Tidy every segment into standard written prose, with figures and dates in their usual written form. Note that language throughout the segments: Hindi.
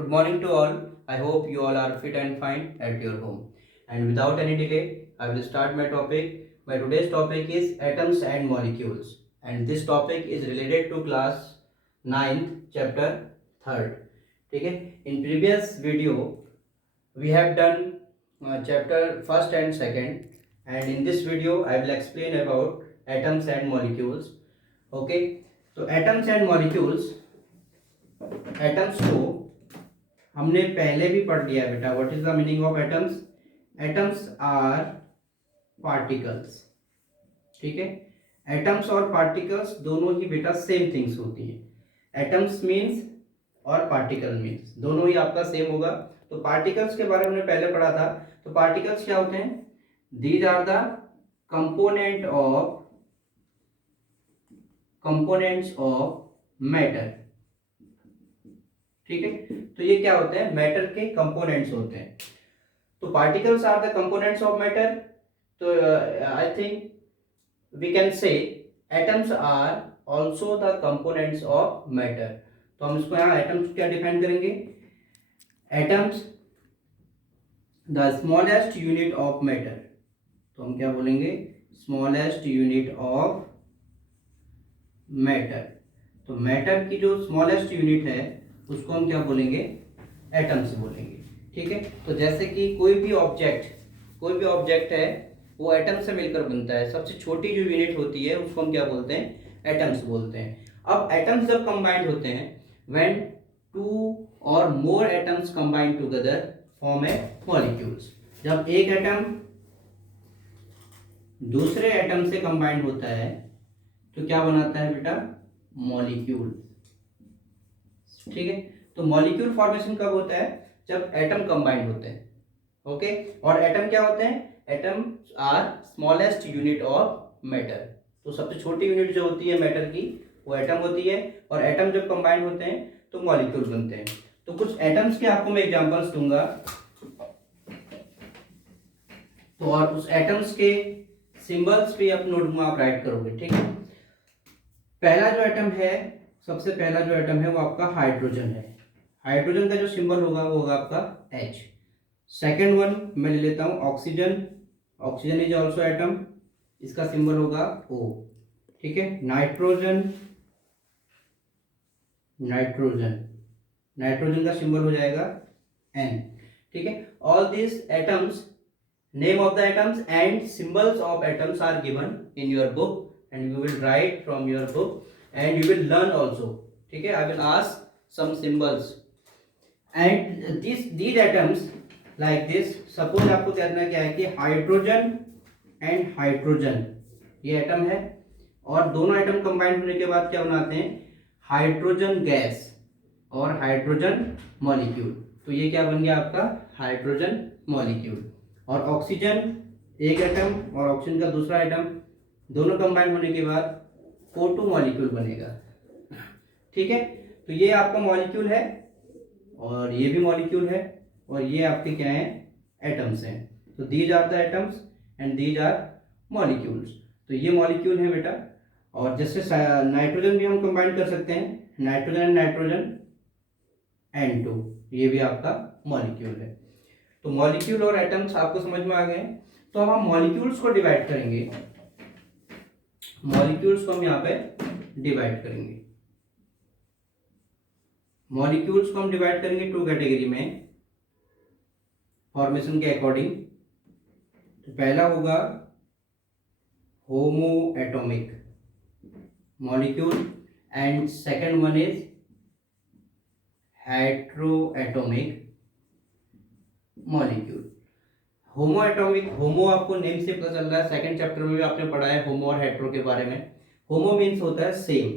Good morning to all. I hope you all are fit and fine at your home. And without any delay, I will start my topic. My today's topic is atoms and molecules. And this topic is related to class 9th, chapter 3rd. ठीक है. In previous video, we have done chapter 1st and 2nd. And in this video, I will explain about atoms and molecules. Okay. तो atoms and molecules, एटम्स को हमने पहले भी पढ़ लिया है बेटा. What is the meaning of atoms? Atoms are particles. ठीक है. एटम्स और पार्टिकल्स दोनों ही बेटा सेम थिंग्स होती हैं. एटम्स मीन्स और पार्टिकल मीन्स दोनों ही आपका सेम होगा. तो पार्टिकल्स के बारे में हमने पहले पढ़ा था. तो पार्टिकल्स क्या होते हैं? These are the components of matter. ठीक है. तो ये क्या होते हैं? मैटर के कंपोनेंट्स होते हैं. तो particles are the components of matter. तो I think we can say atoms are also the components of matter. तो हम इसको यहाँ एटम्स क्या डिफाइन करेंगे? Atoms the smallest unit of matter. तो हम क्या बोलेंगे? Smallest unit of matter. तो मैटर की जो स्मॉलेस्ट यूनिट है उसको हम क्या बोलेंगे? एटम्स बोलेंगे. ठीक है. तो जैसे कि कोई भी ऑब्जेक्ट है वो एटम से मिलकर बनता है. सबसे छोटी जो यूनिट होती है उसको हम क्या बोलते हैं? एटम्स बोलते हैं. अब एटम्स जब कंबाइंड होते हैं, when two or more atoms combined together form a molecules. जब एक एटम दूसरे एटम से कंबाइंड होता है तो क्या बनाता है बेटा? मॉलिक्यूल. ठीक है. तो मॉलिक्यूल फॉर्मेशन कब होता है? जब एटम कंबाइंड होते हैं. ओके. और एटम क्या होते हैं? Atom are smallest unit of matter. तो सबसे छोटी यूनिट जो होती है मैटर की वो एटम होती है. और एटम जब कंबाइंड होते हैं तो मॉलिक्यूल बनते हैं. तो कुछ एटम्स के आपको मैं एग्जांपल्स दूंगा. तो और उस एटम्स के सिंबल्स भी आप नोट में आप राइट करोगे. ठीक है. पहला जो एटम है, सबसे पहला जो एटम है वो आपका हाइड्रोजन है. हाइड्रोजन का जो सिंबल होगा वो होगा आपका H. सेकेंड वन मैं ले लेता हूँ oxygen. Oxygen is also atom. इसका सिंबल होगा O. ठीक है. नाइट्रोजन का सिंबल हो जाएगा N. ठीक है. All this atoms, name of the atoms and symbols of atoms are given in your book and you will write from your book and you will learn also. ठीक है. I will ask some symbols and these atoms like this. suppose आपको करना क्या है कि हाइड्रोजन एंड हाइड्रोजन ये एटम है और दोनों एटम कंबाइंड होने के बाद क्या बनाते हैं? हाइड्रोजन गैस और हाइड्रोजन मॉलिक्यूल. तो ये क्या बन गया आपका? Hydrogen molecule. और ऑक्सीजन एक एटम और ऑक्सीजन का दूसरा एटम दोनों कंबाइन होने के बाद O2 मॉलिक्यूल बनेगा. ठीक है. तो ये आपका मॉलिक्यूल है और ये भी मॉलिक्यूल है और ये आपके क्या हैं? एटम्स हैं. तो these are the atoms and these are molecules. तो ये मॉलिक्यूल है बेटा. और जैसे नाइट्रोजन भी हम कंबाइन कर सकते हैं. नाइट्रोजन एंड नाइट्रोजन N2 ये भी आपका मॉलिक्यूल है. तो मॉलिक्यूल और एटम्स आपको समझ में आ गए. तो अब हम मॉलिक्यूल्स को डिवाइड करेंगे. मॉलिक्यूल्स को हम यहाँ पे डिवाइड करेंगे. मॉलिक्यूल्स को हम डिवाइड करेंगे टू कैटेगरी में फॉर्मेशन के अकॉर्डिंग. तो पहला होगा homo atomic molecule and second one is hetero atomic molecule. Homo atomic, homo आपको नेम से पता चल रहा है. सेकंड चैप्टर में भी आपने पढ़ा है होमो और हेट्रो के बारे में. होमो मीन्स होता है सेम.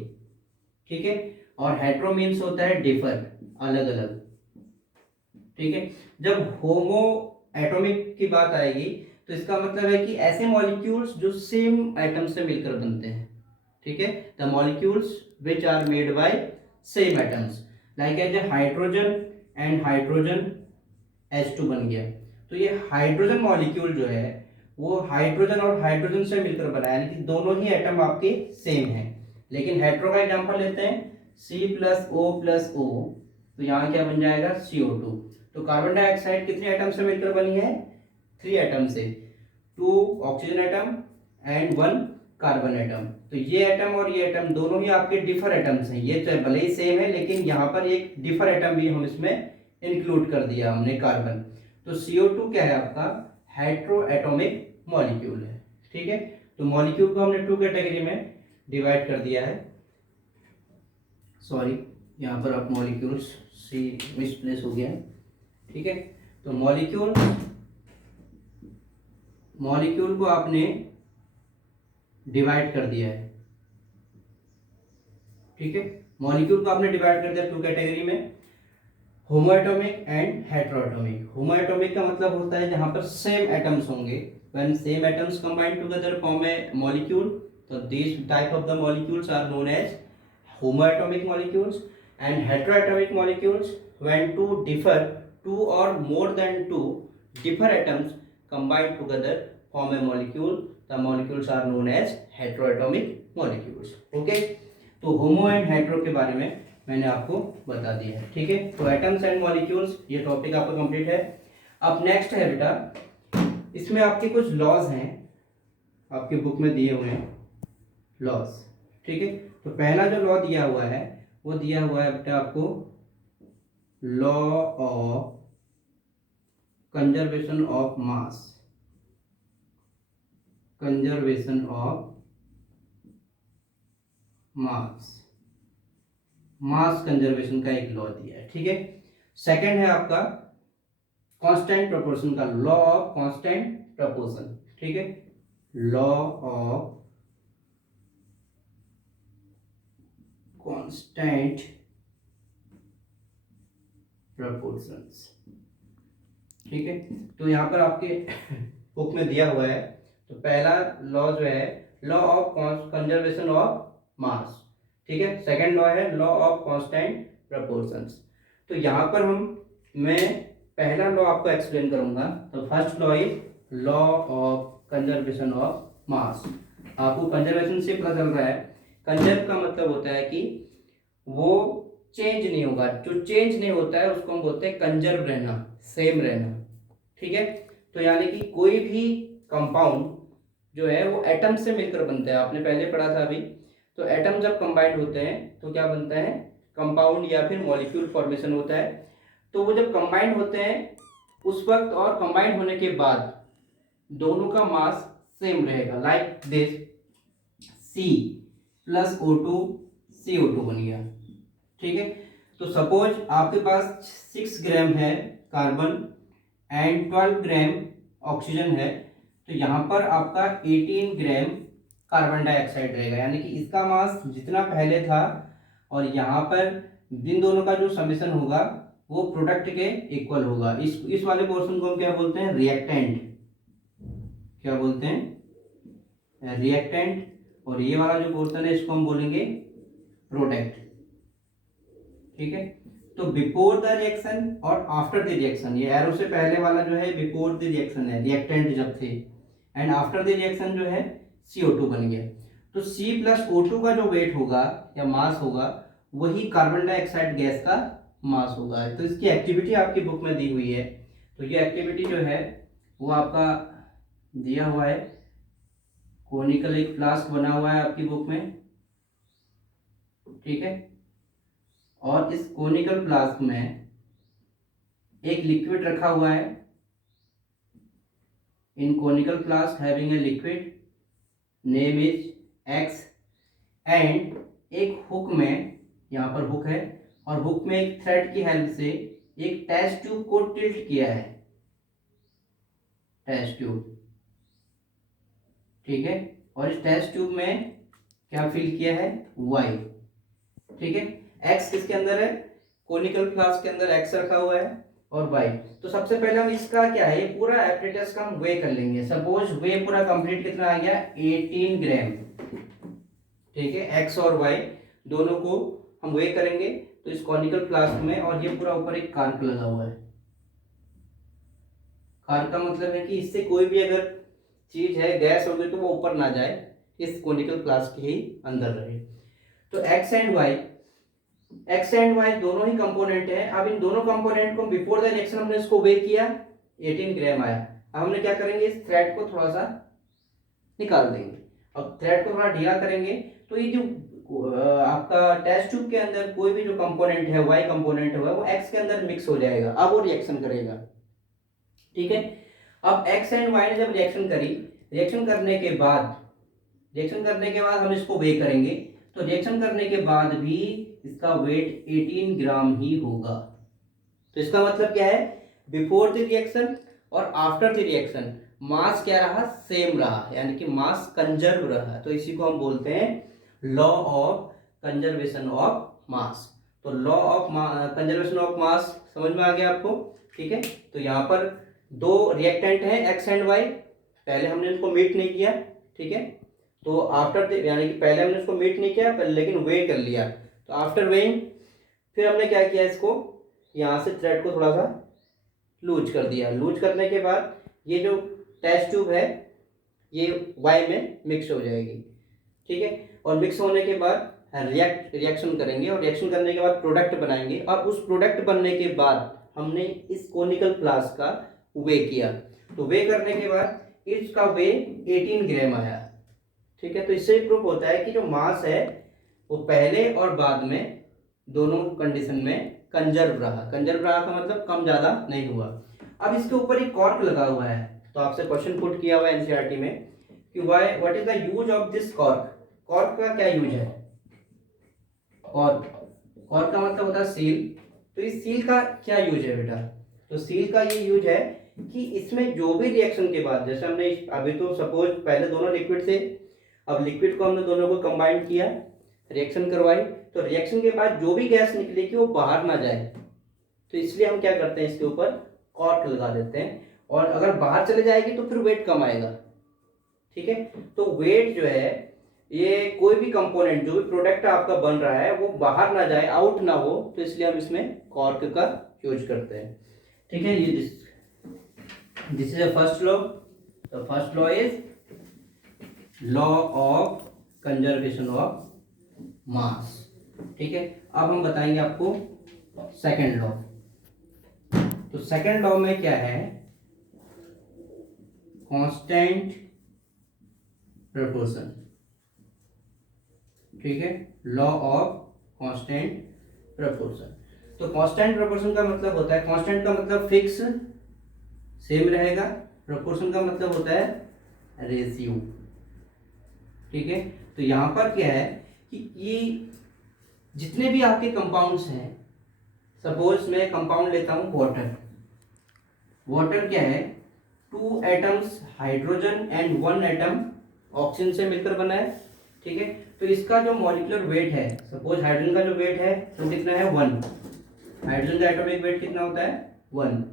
ठीक है. और हेट्रो मीन्स होता है डिफर, अलग अलग. ठीक है. जब होमो एटॉमिक की बात आएगी तो इसका मतलब है कि ऐसे मॉलिक्यूल्स जो सेम एटम से मिलकर बनते हैं. ठीक है. The molecules which are made by same atoms like as a hydrogen and hydrogen H2 बन गया. तो ये हाइड्रोजन मॉलिक्यूल जो है वो हाइड्रोजन और हाइड्रोजन से मिलकर बना है, यानी कि दोनों ही एटम आपके सेम हैं. लेकिन हेट्रो का एग्जांपल लेते हैं. C+O+O तो यहाँ क्या बन जाएगा CO2। तो कार्बन डाइऑक्साइड कितने एटम से मिलकर बनी है, 3 एटम से, 2 oxygen atom and 1 carbon atom. तो ये एटम और ये एटम दोनों ही आपके डिफर एटम्स हैं, ये तो भले ही सेम है लेकिन यहाँ पर एक डिफर एटम भी हम इसमें इंक्लूड कर दिया हमने, कार्बन। तो CO2 क्या है आपका, हेट्रो एटॉमिक मॉलिक्यूल है। ठीक है, तो मॉलिक्यूल को हमने 2 कैटेगरी में डिवाइड कर दिया है। सॉरी, यहाँ पर आप मॉलिक्यूल्स सी मिसप्लेस हो गया है। ठीक है, तो मॉलिक्यूल को आपने डिवाइड कर दिया है। ठीक है, मॉलिक्यूल को आपने डिवाइड कर दिया 2 कैटेगरी में, होमोएटॉमिक एंड हेटेरोएटॉमिक। होमोएटॉमिक का मतलब होता है जहां पर सेम एटम्स होंगे, when same atoms combine together form a molecule, तो this type of the molecules are known as homoatomic molecules, and heteroatomic molecules when two or more than two differ atoms combine together form a molecule, the molecules are known as heteroatomic molecules. Okay, तो होमो एंड हेट्रो के बारे में मैंने आपको बता दिया है। ठीक है, तो एटम्स एंड मॉलिक्यूल्स ये टॉपिक आपका कंप्लीट है। अब नेक्स्ट है बेटा, इसमें आपके कुछ लॉज हैं, आपके बुक में दिए हुए हैं लॉज। ठीक है, तो पहला जो लॉ दिया हुआ है वो दिया हुआ है बेटा आपको law of conservation of mass. Conservation of mass conservation का एक लॉ दिया है। ठीक है, सेकंड है आपका कांस्टेंट प्रोपोर्शन का लॉ ऑफ कांस्टेंट प्रोपोर्शन। ठीक है, लॉ ऑफ कांस्टेंट प्रोपोर्शंस। ठीक है, तो यहाँ पर आपके बुक में दिया हुआ है, तो पहला लॉ जो है लॉ ऑफ कंजर्वेशन ऑफ मास। ठीक है, सेकंड लॉ है लॉ ऑफ कांस्टेंट प्रोपोर्शंस। तो यहाँ पर मैं पहला लॉ आपको एक्सप्लेन करूंगा। तो first law is law of conservation of मास। आपको कंजर्वेशन से पता चल रहा है, कंजर्व का मतलब होता है कि वो चेंज नहीं होगा, जो चेंज नहीं होता है उसको हम बोलते हैं कंजर्व रहना, सेम रहना। ठीक है, तो यानी कि कोई भी कंपाउंड जो है वो एटम से मिलकर बनता है, आपने पहले पढ़ा था अभी। तो एटम जब कंबाइंड होते हैं तो क्या बनता है, कंपाउंड या फिर मॉलिक्यूल फॉर्मेशन होता है। तो वो जब कंबाइंड होते हैं उस वक्त और कंबाइंड होने के बाद दोनों का मास सेम रहेगा, like this C plus O2 CO2 बन गया। ठीक है, तो सपोज आपके पास 6 ग्राम है कार्बन एंड 12 ग्राम ऑक्सीजन है, तो यहाँ पर आपका 18 ग्राम कार्बन डाइऑक्साइड रहेगा, यानी कि इसका मास जितना पहले था और यहाँ पर इन दोनों का जो समेशन होगा वो प्रोडक्ट के इक्वल होगा। इस वाले पोर्शन को हम क्या बोलते हैं, रिएक्टेंट। क्या बोलते हैं, रिएक्टेंट। और ये वाला जो पोर्शन है इसको हम बोलेंगे प्रोडक्ट। ठीक है, तो बिफोर द रिएक्शन और आफ्टर द रिएक्शन, ये एरो से पहले वाला जो है बिफोर द रिएक्शन है, रिएक्टेंट जब थे, एंड आफ्टर द रिएक्शन जो है CO2 बन गया। तो C प्लस O2 का जो वेट होगा या मास होगा वही कार्बन डाइऑक्साइड गैस का मास होगा। तो इसकी एक्टिविटी आपकी बुक में दी हुई है। तो ये एक्टिविटी जो है वो आपका दिया हुआ है, कोनिकल एक फ्लास्क बना हुआ है आपकी बुक में। ठीक है, और इस कोनिकल फ्लास्क में एक लिक्विड रखा हुआ है। In conical flask having a liquid name is X, and एक हुक में, यहाँ पर हुक है और हुक में एक थ्रेड की हेल्प से एक टेस्ट ट्यूब को टिल्ट किया है, टेस्ट ट्यूब। ठीक है, और इस टेस्ट ट्यूब में क्या फिल किया है, Y। ठीक है, X किसके अंदर है, कोनिकल फ्लास्क के अंदर X रखा हुआ है और Y। तो सबसे पहले हम इसका क्या है, ये पूरा एपरेटस का हम वे कर लेंगे। सपोज वे पूरा कंप्लीट कितना आ गया, 18 ग्राम। ठीक है, X और Y दोनों को हम वे करेंगे तो इस कॉनिकल फ्लास्क में, और ये पूरा ऊपर एक कार्क लगा हुआ है। कार्क का मतलब है कि इससे कोई भी अगर चीज है गैस हो गई तो वो ऊपर ना जाए, इस कॉनिकल फ्लास्क के ही अंदर रहे। तो X एंड Y एक्स एंड वाई दोनों ही कंपोनेंट है। अब इन दोनों कंपोनेंट को बिफोर द रिएक्शन हमने इसको वे किया, 18 ग्राम आया। अब हमने क्या करेंगे, इस थ्रेड को थोड़ा सा निकाल देंगे। अब थ्रेड को थोड़ा ढीला करेंगे तो ये जो आपका टेस्ट ट्यूब के अंदर कोई भी जो कंपोनेंट है, वाई कंपोनेंट है, वो एक्स के अंदर मिक्स हो जाएगा। अब वो रिएक्शन करेगा, ठीक है। अब एक्स एंड वाई ने जब रिएक्शन करी, रिएक्शन करने के बाद हम इसको वे करेंगे, तो रिएक्शन करने के बाद भी इसका वेट 18 ग्राम ही होगा। तो इसका मतलब क्या है, बिफोर द रिएक्शन और आफ्टर द रिएक्शन मास क्या रहा, सेम रहा, यानी कि मास कंजर्व रहा। तो इसी को हम बोलते हैं law of conservation of mass. तो law of conservation of mass समझ में आ गया आपको, ठीक है। तो यहाँ पर दो रिएक्टेंट हैं एक्स एंड वाई, पहले हमने इनको मीट नहीं किया, ठीक है। तो आफ्टर यानी कि पहले हमने इसको मीट नहीं किया लेकिन वे कर लिया। तो आफ्टर वेइंग फिर हमने क्या किया, इसको यहाँ से थ्रेड को थोड़ा सा लूज कर दिया। लूज करने के बाद ये जो टेस्ट ट्यूब है ये वाई में मिक्स हो जाएगी, ठीक है। और मिक्स होने के बाद रिएक्शन करेंगे, और रिएक्शन करने के बाद प्रोडक्ट बनाएंगे। और उस प्रोडक्ट बनने के बाद हमने इस कोनिकल फ्लास्क का वे किया। तो वे करने के बाद इसका वे 18 ग्राम आया, ठीक है। तो इससे प्रूफ होता है कि जो मास है वो पहले और बाद में दोनों कंडीशन में कंजर्व रहा। कंजर्व रहा का मतलब कम ज्यादा नहीं हुआ। अब इसके ऊपर एक कॉर्क लगा हुआ है, तो आपसे क्वेश्चन पुट किया हुआ है एनसीईआरटी में कि what is the use of this cork. Cork का क्या यूज है, कॉर्क का मतलब होता है सील। तो इस सील का क्या यूज है बेटा, तो सील का ये यूज है कि इसमें जो भी रिएक्शन के बाद, जैसे हमने अभी तो सपोज पहले दोनों लिक्विड थे, अब लिक्विड को हमने दोनों को कंबाइन किया, रिएक्शन करवाई, तो रिएक्शन के बाद जो भी गैस निकलेगी वो बाहर ना जाए, तो इसलिए हम क्या करते हैं, इसके ऊपर कॉर्क लगा देते हैं। और अगर बाहर चले जाएगी तो फिर वेट कम आएगा, ठीक है। तो वेट जो है, ये कोई भी कंपोनेंट जो भी प्रोडक्ट आपका बन रहा है वो बाहर ना जाए, आउट ना हो, तो इसलिए हम इसमें कॉर्क का यूज करते हैं, ठीक है। ये this is a first law. The first law is law of conservation of मास, ठीक है। अब हम बताएंगे आपको सेकंड लॉ। तो सेकंड लॉ में क्या है, कांस्टेंट प्रोपोर्शन, ठीक है। Law of constant proportion. तो कांस्टेंट प्रोपोर्शन का मतलब होता है, कांस्टेंट का मतलब फिक्स सेम रहेगा, प्रोपोर्शन का मतलब होता है रेशियो, ठीक है। तो यहां पर क्या है कि ये जितने भी आपके कंपाउंड्स हैं, सपोज मैं कंपाउंड लेता हूं वाटर। वाटर क्या है, 2 atoms hydrogen and 1 atom oxygen से मिलकर बना है, ठीक है। तो इसका जो मॉलिक्यूलर वेट है, सपोज हाइड्रोजन का जो वेट है तो कितना है 1, हाइड्रोजन का एटॉमिक वेट कितना होता है 1,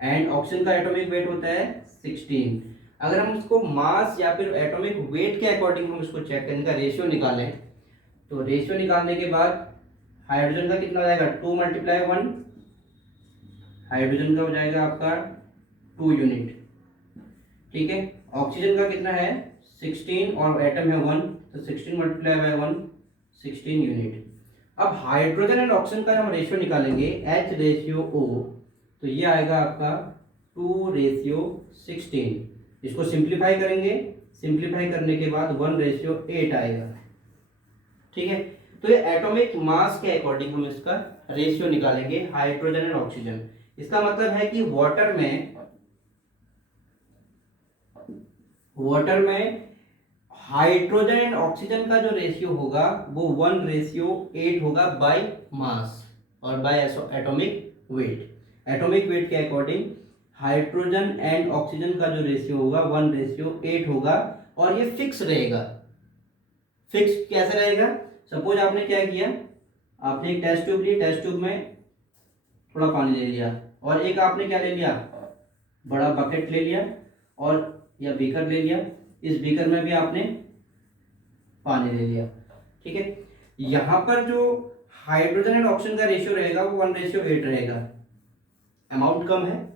एंड ऑक्सीजन का एटॉमिक वेट होता है 16। अगर हम उसको मास या फिर एटॉमिक वेट के अकॉर्डिंग हम इसको चेक करें, इनका रेशियो निकालें, तो रेशियो निकालने के बाद हाइड्रोजन का कितना हो जाएगा 2 × 1, हाइड्रोजन का हो जाएगा आपका 2 यूनिट, ठीक है। ऑक्सीजन का कितना है 16 और एटम है 1, तो 16 × 1 16 यूनिट। अब हाइड्रोजन एंड ऑक्सीजन का हम रेशियो निकालेंगे H/O, तो ये आएगा आपका 2/16। इसको सिंप्लीफाई करेंगे, सिंप्लीफाई करने के बाद 1/8 आएगा, ठीक है। तो ये एटॉमिक मास के अकॉर्डिंग हम इसका रेशियो निकालेंगे हाइड्रोजन एंड ऑक्सीजन। इसका मतलब है कि वाटर में हाइड्रोजन एंड ऑक्सीजन का जो रेशियो होगा वो 1/8 होगा बाय मास और bye atomic weight. Atomic weight के अकॉर्डिंग हाइड्रोजन एंड ऑक्सीजन का जो रेशियो होगा 1/8 होगा, और ये फिक्स रहेगा। फिक्स कैसे रहेगा, सपोज आपने क्या किया, आपने एक टेस्ट ट्यूब ली, टेस्ट ट्यूब में थोड़ा पानी ले लिया, और एक आपने क्या ले लिया, बड़ा बकेट ले लिया और या बीकर ले लिया, इस बीकर में भी आपने पानी ले लिया, ठीक है। यहां पर जो हाइड्रोजन एंड ऑक्सीजन का रेशियो रहेगा वो 1/8 रहेगा, अमाउंट कम है।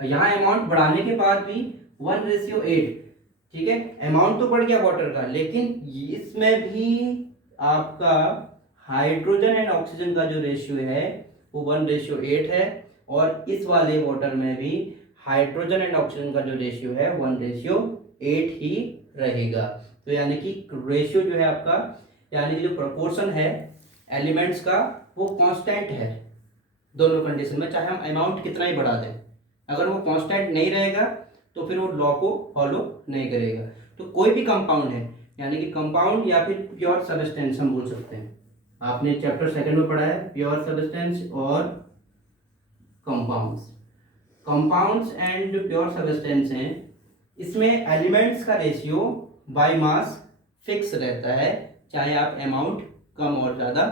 यहाँ अमाउंट बढ़ाने के बाद भी 1/8, ठीक है। अमाउंट तो बढ़ गया वाटर का, लेकिन इसमें भी आपका हाइड्रोजन एंड ऑक्सीजन का जो रेशियो है वो 1:8 है, और इस वाले वाटर में भी हाइड्रोजन एंड ऑक्सीजन का जो रेशियो है 1:8 ही रहेगा। तो यानी कि रेशियो जो है आपका, यानी कि जो प्रोपोर्शन है एलिमेंट्स का वो कांस्टेंट है दोनों कंडीशन में, चाहे हम अमाउंट कितना ही बढ़ा दें। अगर वो कांस्टेंट नहीं रहेगा तो फिर वो लॉ को फॉलो नहीं करेगा। तो कोई भी कंपाउंड है, यानी कि कंपाउंड या फिर प्योर सब्सटेंस हम बोल सकते हैं, आपने चैप्टर सेकंड में पढ़ा है प्योर सब्सटेंस और कंपाउंड्स। कंपाउंड्स एंड जो प्योर सब्सटेंस हैं इसमें एलिमेंट्स का रेशियो बाय मास फिक्स रहता है, चाहे आप अमाउंट कम और ज़्यादा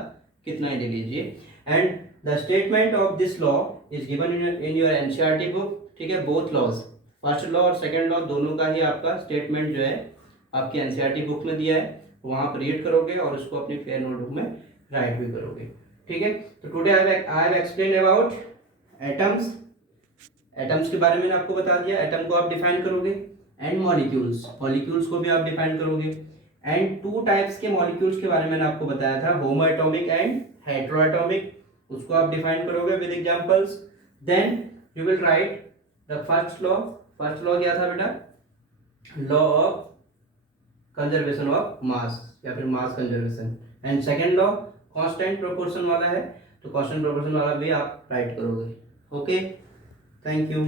कितना ही ले लीजिए। And the statement of this law is given in your NCERT book, ठीक है। बोथ लॉज, फर्स्ट लॉ और सेकंड लॉ दोनों का ही आपका स्टेटमेंट जो है आपकी एनसीईआरटी बुक में दिया है, वहाँ पर रीड करोगे और उसको अपनी फेयर नोटबुक में राइट भी करोगे, ठीक है। तो today I have explain about atoms. Atoms के बारे में आपको बता दिया, एटम को आप डिफाइन करोगे, एंड मॉलिक्यूल्स, मॉलिक्यूल्स को भी आप डिफाइन करोगे। एंड टू टाइप्स के मॉलिक्यूल्स के बारे में मैंने आपको बताया था, होमो एटॉमिक एंड हेटेरोएटॉमिक, उसको आप डिफाइन करोगे with examples. Then you will write the first law. First law क्या था बेटा? Law of conservation of mass या फिर mass conservation. And second law constant proportion वाला है, तो कांस्टेंट प्रोपोर्शन वाला भी आप राइट करोगे। Okay, thank you.